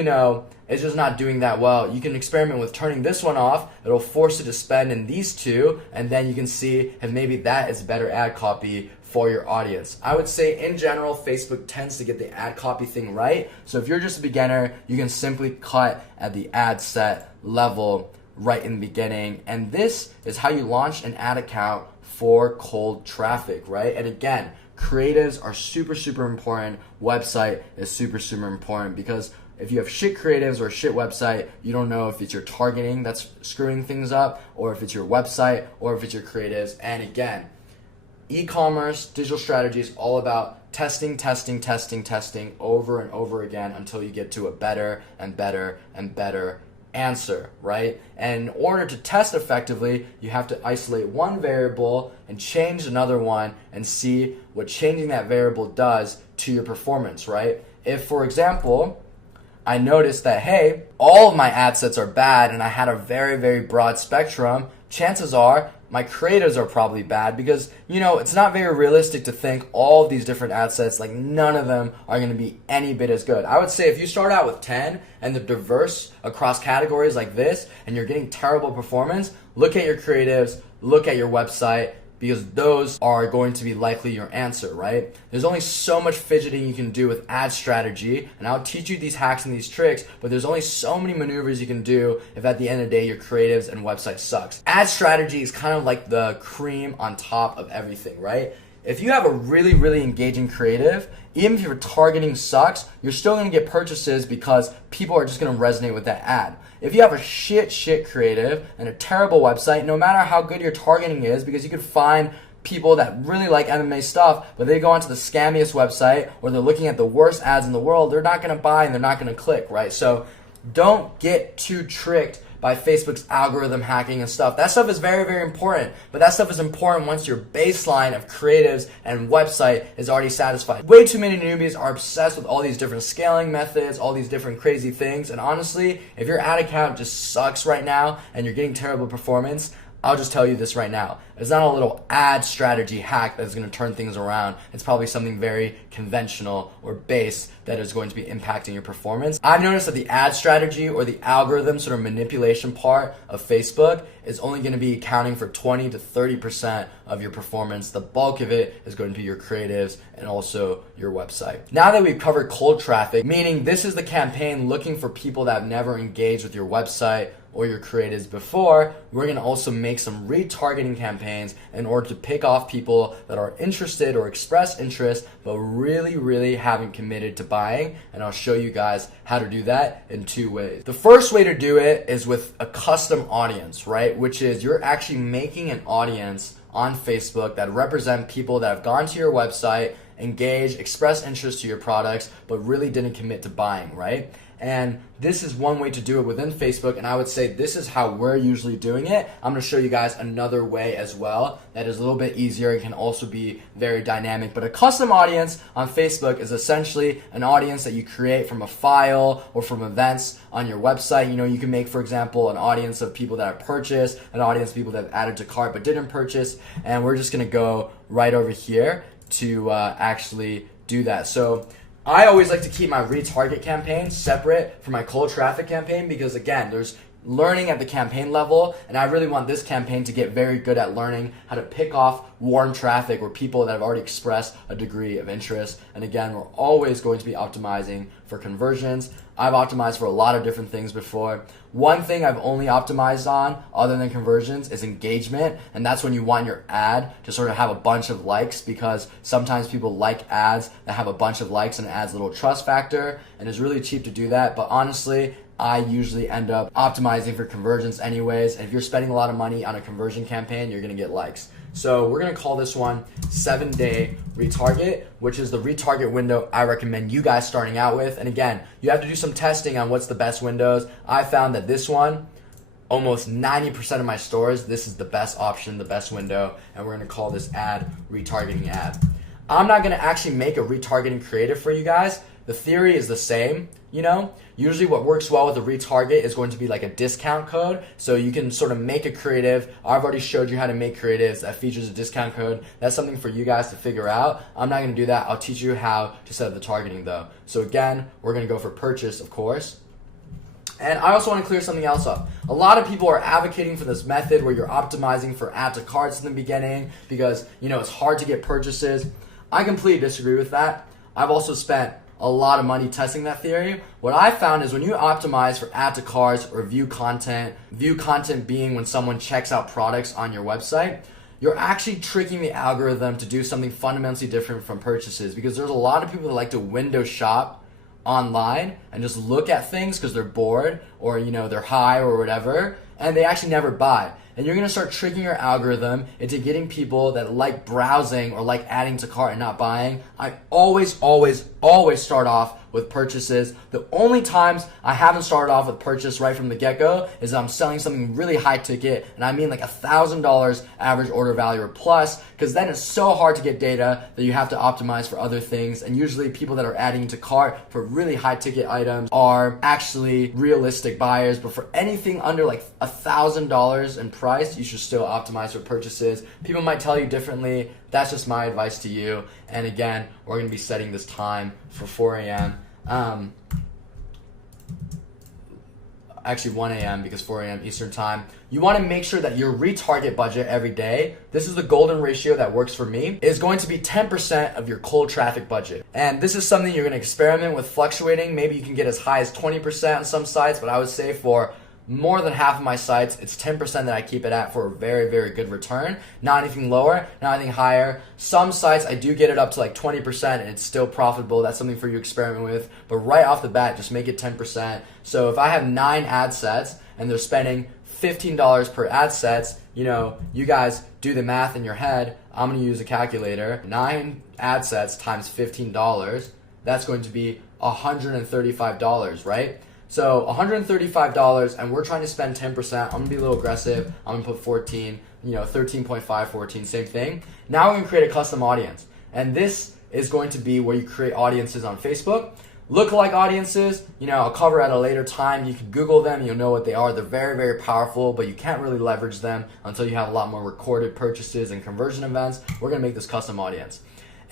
it's just not doing that well. You can experiment with turning this one off. It'll force it to spend in these 2, and then you can see if maybe that is better ad copy for your audience. I would say in general, Facebook tends to get the ad copy thing right. So if you're just a beginner, you can simply cut at the ad set level right in the beginning. And this is how you launch an ad account for cold traffic, right? And again, creatives are super, super important. Website is super, super important, because if you have shit creatives or a shit website, you don't know if it's your targeting that's screwing things up, or if it's your website, or if it's your creatives. And again, e-commerce, digital strategy is all about testing over and over again until you get to a better and better and better answer, right? And in order to test effectively, you have to isolate one variable and change another one and see what changing that variable does to your performance, right? If, for example, I noticed that, hey, all of my ad sets are bad and I had a very, very broad spectrum, chances are my creatives are probably bad, because, you know, it's not very realistic to think all of these different ad sets, like none of them are going to be any bit as good. I would say if you start out with 10 and they're diverse across categories like this and you're getting terrible performance, look at your creatives, look at your website, because those are going to be likely your answer, right? There's only so much fidgeting you can do with ad strategy, and I'll teach you these hacks and these tricks, but there's only so many maneuvers you can do if at the end of the day your creatives and website sucks. Ad strategy is kind of like the cream on top of everything, right? If you have a really, really engaging creative, even if your targeting sucks, you're still going to get purchases because people are just going to resonate with that ad. If you have a shit creative and a terrible website, no matter how good your targeting is, because you could find people that really like MMA stuff, but they go onto the scammiest website, or they're looking at the worst ads in the world, they're not going to buy and they're not going to click, right? So don't get too tricked by Facebook's algorithm hacking and stuff. That stuff is very, very important, but that stuff is important once your baseline of creatives and website is already satisfied. Way too many newbies are obsessed with all these different scaling methods, all these different crazy things, and honestly, if your ad account just sucks right now and you're getting terrible performance, I'll just tell you this right now. It's not a little ad strategy hack that's going to turn things around. It's probably something very conventional or base that is going to be impacting your performance. I've noticed that the ad strategy or the algorithm sort of manipulation part of Facebook is only going to be accounting for 20 to 30% of your performance. The bulk of it is going to be your creatives and also your website. Now that we've covered cold traffic, meaning this is the campaign looking for people that have never engaged with your website or your creatives before, we're going to also make some retargeting campaigns in order to pick off people that are interested or express interest but really haven't committed to buying, and I'll show you guys how to do that in two ways. The first way to do it is with a custom audience, right? Which is you're actually making an audience on Facebook that represent people that have gone to your website, engaged, expressed interest to your products, but really didn't commit to buying, right? And this is one way to do it within Facebook, and I would say this is how we're usually doing it. I'm going to show you guys another way as well that is a little bit easier and can also be very dynamic. But a custom audience on Facebook is essentially an audience that you create from a file or from events on your website. You know, you can make, for example, an audience of people that have purchased, an audience of people that have added to cart but didn't purchase, and we're just going to go right over here to actually do that. So I always like to keep my retarget campaign separate from my cold traffic campaign, because again, there's learning at the campaign level, and I really want this campaign to get very good at learning how to pick off warm traffic or people that have already expressed a degree of interest. And again, we're always going to be optimizing for conversions. I've optimized for a lot of different things before. One thing I've only optimized on other than conversions is engagement, and that's when you want your ad to sort of have a bunch of likes, because sometimes people like ads that have a bunch of likes, and it adds a little trust factor, and it's really cheap to do that. But honestly, I usually end up optimizing for conversions anyways, and if you're spending a lot of money on a conversion campaign, you're gonna get likes. So we're gonna call this one 7-day retarget, which is the retarget window I recommend you guys starting out with. And again, you have to do some testing on what's the best windows. I found that this one, almost 90% of my stores, this is the best option, the best window, and we're gonna call this ad retargeting ad. I'm not gonna actually make a retargeting creative for you guys. The theory is the same, you know? Usually what works well with a retarget is going to be like a discount code. So you can sort of make a creative. I've already showed you how to make creatives that features a discount code. That's something for you guys to figure out. I'm not gonna do that. I'll teach you how to set up the targeting though. So again, we're gonna go for purchase, of course. And I also want to clear something else up. A lot of people are advocating for this method where you're optimizing for add to carts in the beginning because, it's hard to get purchases. I completely disagree with that. I've also spent a lot of money testing that theory. What I found is when you optimize for add to carts or view content being when someone checks out products on your website, you're actually tricking the algorithm to do something fundamentally different from purchases, because there's a lot of people that like to window shop online and just look at things because they're bored or they're high or whatever, and they actually never buy. And you're going to start tricking your algorithm into getting people that like browsing or like adding to cart and not buying. I always start off with purchases. The only times I haven't started off with purchase right from the get-go is I'm selling something really high ticket, and I mean like $1,000 average order value or plus, because then it's so hard to get data that you have to optimize for other things. And usually people that are adding to cart for really high ticket items are actually realistic buyers. But for anything under like $1,000 in price, you should still optimize for purchases. People might tell you differently. That's just my advice to you. And again, we're going to be setting this time for 4 a.m. Actually 1 a.m. because 4 a.m. Eastern time. You want to make sure that your retarget budget every day, this is the golden ratio that works for me, is going to be 10% of your cold traffic budget. And this is something you're going to experiment with fluctuating. Maybe you can get as high as 20% on some sites, but I would say for more than half of my sites, it's 10% that I keep it at for a very, very good return. Not anything lower, not anything higher. Some sites I do get it up to like 20% and it's still profitable. That's something for you to experiment with. But right off the bat, just make it 10%. So if I have 9 ad sets and they're spending $15 per ad sets, you guys do the math in your head. I'm going to use a calculator. 9 ad sets times $15, that's going to be $135, right? So $135, and we're trying to spend 10%. I'm gonna be a little aggressive. I'm gonna put 14, 13.5, 14, same thing. Now we're gonna create a custom audience. And this is going to be where you create audiences on Facebook. Lookalike audiences, I'll cover at a later time. You can Google them, you'll know what they are. They're very, very powerful, but you can't really leverage them until you have a lot more recorded purchases and conversion events. We're gonna make this custom audience.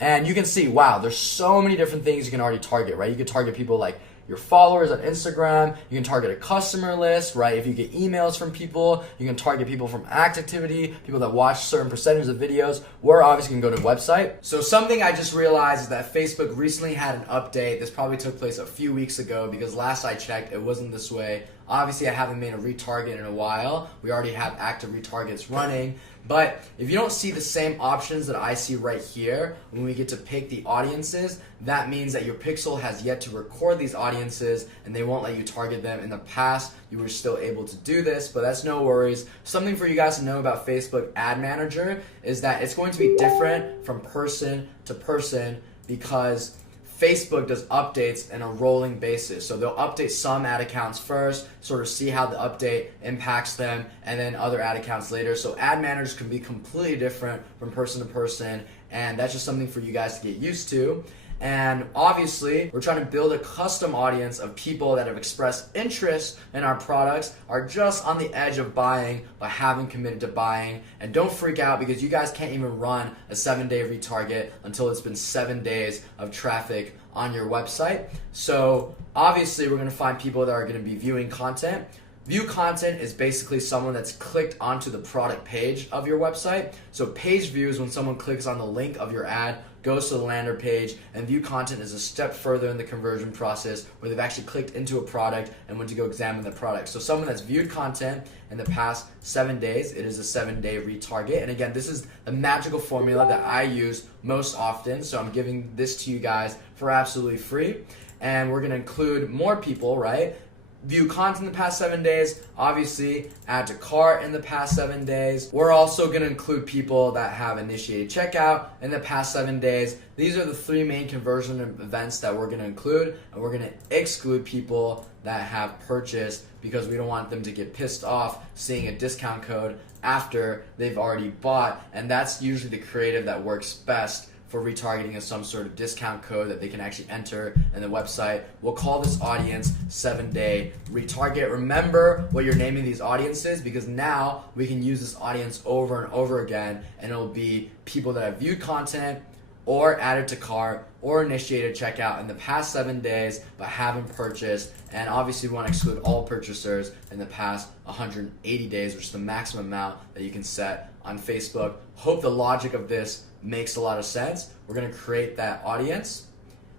And you can see, wow, there's so many different things you can already target, right? You can target people like your followers on Instagram. You can target a customer list, right? If you get emails from people, you can target people from activity, people that watch certain percentages of videos. We're obviously gonna go to the website. So something I just realized is that Facebook recently had an update. This probably took place a few weeks ago because last I checked, it wasn't this way. Obviously, I haven't made a retarget in a while. We already have active retargets running. But if you don't see the same options that I see right here when we get to pick the audiences, that means that your pixel has yet to record these audiences and they won't let you target them. In the past, you were still able to do this, but that's no worries. Something for you guys to know about Facebook Ad Manager is that it's going to be different from person to person because Facebook does updates on a rolling basis. So they'll update some ad accounts first, sort of see how the update impacts them, and then other ad accounts later. So ad managers can be completely different from person to person, and that's just something for you guys to get used to. And obviously, we're trying to build a custom audience of people that have expressed interest in our products, are just on the edge of buying but haven't committed to buying. And don't freak out because you guys can't even run a 7-day retarget until it's been 7 days of traffic on your website. So obviously, we're gonna find people that are gonna be viewing content. View content is basically someone that's clicked onto the product page of your website. So page views when someone clicks on the link of your ad, goes to the landing page, and view content is a step further in the conversion process where they've actually clicked into a product and went to go examine the product. So someone that's viewed content in the past 7 days, it is a 7-day retarget. And again, this is the magical formula that I use most often. So I'm giving this to you guys for absolutely free. And we're gonna include more people, right? View content in the past 7 days, obviously add to cart in the past 7 days. We're also going to include people that have initiated checkout in the past 7 days. These are the 3 main conversion events that we're going to include, and we're going to exclude people that have purchased because we don't want them to get pissed off seeing a discount code after they've already bought, and that's usually the creative that works best for retargeting as some sort of discount code that they can actually enter in the website. We'll call this audience 7-day retarget. Remember what you're naming these audiences because now we can use this audience over and over again and it'll be people that have viewed content or added to cart or initiated checkout in the past 7 days but haven't purchased. And obviously we want to exclude all purchasers in the past 180 days, which is the maximum amount that you can set on Facebook. Hope the logic of this makes a lot of sense. We're going to create that audience.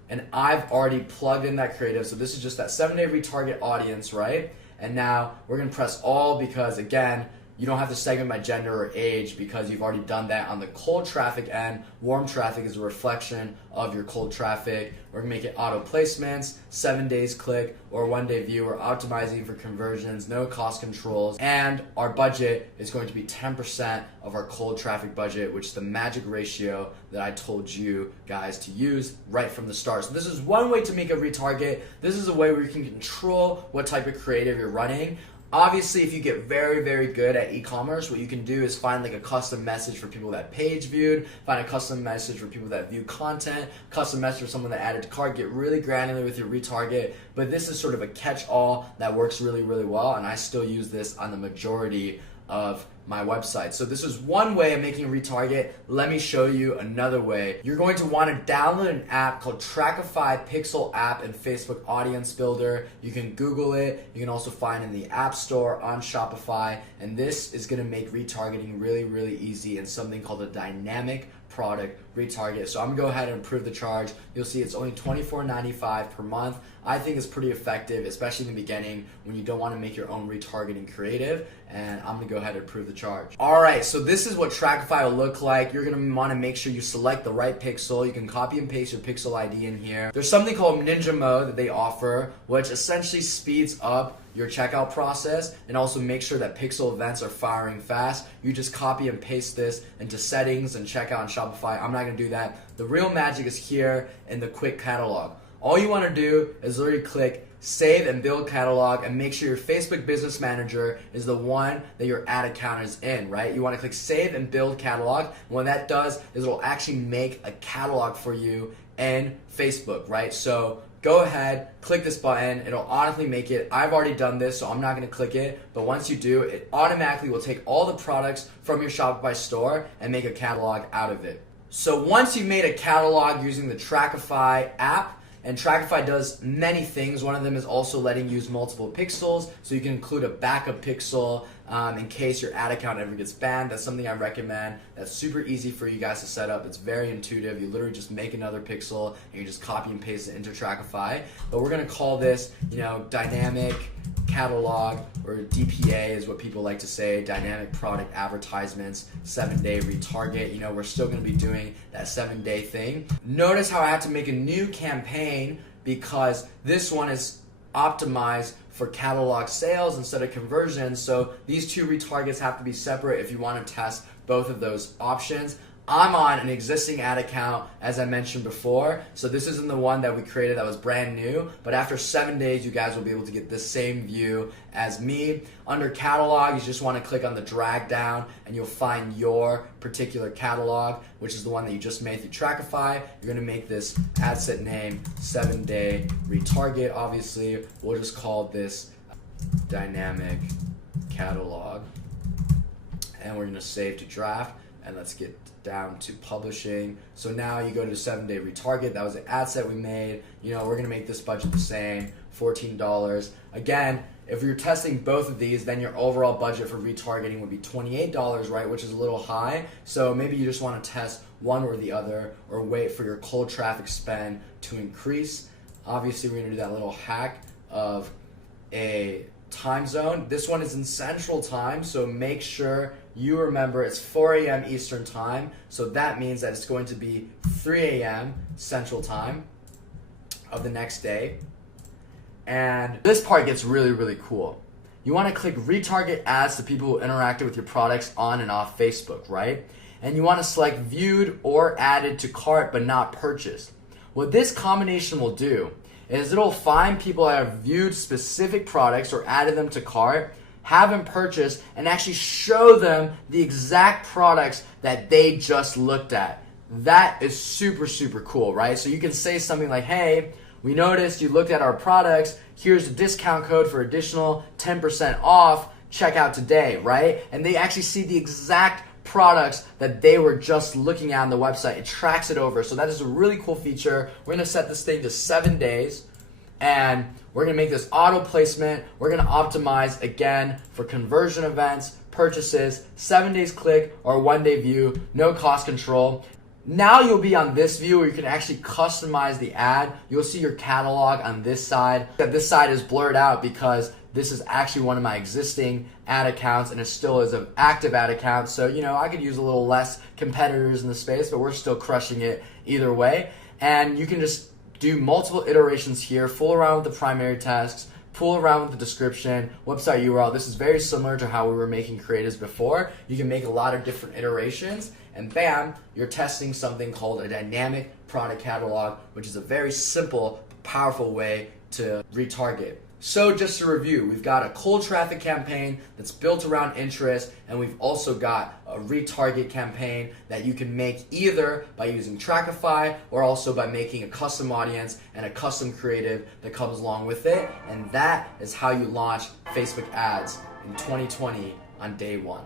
And I've already plugged in that creative. So this is just that 7-day retarget audience, right? And now we're going to press all because, again, you don't have to segment by gender or age because you've already done that on the cold traffic end. Warm traffic is a reflection of your cold traffic. We're going to make it auto placements, 7 days click, or 1 day view. We're optimizing for conversions, no cost controls. And our budget is going to be 10% of our cold traffic budget, which is the magic ratio that I told you guys to use right from the start. So this is one way to make a retarget. This is a way where you can control what type of creative you're running. Obviously, if you get very, very good at e-commerce, what you can do is find like a custom message for people that page viewed, find a custom message for people that view content, custom message for someone that added to cart, get really granular with your retarget. But this is sort of a catch-all that works really, really well, and I still use this on the majority of my website. So this is one way of making a retarget. Let me show you another way. You're going to want to download an app called Trackify Pixel App and Facebook Audience Builder. You can Google it. You can also find it in the App Store, on Shopify, and this is going to make retargeting really, really easy and something called a dynamic product retarget. So I'm gonna go ahead and approve the charge. You'll see it's only $24.95 per month. I think it's pretty effective, especially in the beginning when you don't want to make your own retargeting creative, and I'm gonna go ahead and approve the charge. Alright, so this is what Trackify will look like. You're gonna want to make sure you select the right pixel. You can copy and paste your pixel ID in here. There's something called Ninja Mode that they offer, which essentially speeds up your checkout process and also make sure that pixel events are firing fast. You just copy and paste this into settings and checkout on Shopify. I'm not gonna do that. The real magic is here in the quick catalog. All you wanna do is literally click Save and Build Catalog and make sure your Facebook Business Manager is the one that your ad account is in, right? You wanna click Save and Build Catalog. And what that does is it'll actually make a catalog for you in Facebook, right? So go ahead, click this button, it'll automatically make it. I've already done this, so I'm not gonna click it, but once you do, it automatically will take all the products from your Shopify store and make a catalog out of it. So once you've made a catalog using the Trackify app, and Trackify does many things. One of them is also letting you use multiple pixels, so you can include a backup pixel in case your ad account ever gets banned. That's something I recommend. That's super easy for you guys to set up. It's very intuitive. You literally just make another pixel and you just copy and paste it into Trackify. But we're gonna call this, dynamic catalog, or DPA is what people like to say, dynamic product advertisements, 7-day retarget. We're still gonna be doing that 7-day thing. Notice how I had to make a new campaign because this one is optimized for catalog sales instead of conversions. So these two retargets have to be separate if you want to test both of those options. I'm on an existing ad account, as I mentioned before, so this isn't the one that we created that was brand new, but after 7 days, you guys will be able to get the same view as me. Under catalog, you just want to click on the drag down and you'll find your particular catalog, which is the one that you just made through Trackify. You're going to make this ad set name 7-day retarget. Obviously, we'll just call this dynamic catalog, and we're going to save to draft. And let's get down to publishing. So now you go to the 7-day retarget. That was the ad set we made. We're gonna make this budget the same, $14. Again, if you're testing both of these, then your overall budget for retargeting would be $28, right? Which is a little high. So maybe you just wanna test one or the other, or wait for your cold traffic spend to increase. Obviously, we're gonna do that little hack of a time zone. This one is in Central Time, so make sure you remember it's 4 a.m. Eastern Time, so that means that it's going to be 3 a.m. Central Time of the next day. And this part gets really, really cool. You want to click retarget ads to people who interacted with your products on and off Facebook, right? And you want to select viewed or added to cart but not purchased. What this combination will do is it'll find people that have viewed specific products or added them to cart, haven't purchased, and actually show them the exact products that they just looked at. That is super, super cool, right? So you can say something like, hey, we noticed you looked at our products. Here's the discount code for additional 10% off. Check out today, right? And they actually see the exact products that they were just looking at on the website. It tracks it over. So that is a really cool feature. We're gonna set this thing to 7 days, and we're gonna make this auto placement. We're gonna optimize again for conversion events, purchases, 7 days click or 1 day view, no cost control. Now you'll be on this view where you can actually customize the ad. You'll see your catalog on this side. This side is blurred out because this is actually one of my existing ad accounts, and it still is an active ad account. So, I could use a little less competitors in the space, but we're still crushing it either way. And you can just do multiple iterations here, fool around with the primary tasks, fool around with the description, website URL. This is very similar to how we were making creatives before. You can make a lot of different iterations, and bam, you're testing something called a dynamic product catalog, which is a very simple, powerful way to retarget. So just to review, we've got a cold traffic campaign that's built around interest, and we've also got a retarget campaign that you can make either by using Trackify or also by making a custom audience and a custom creative that comes along with it. And that is how you launch Facebook ads in 2020 on day one.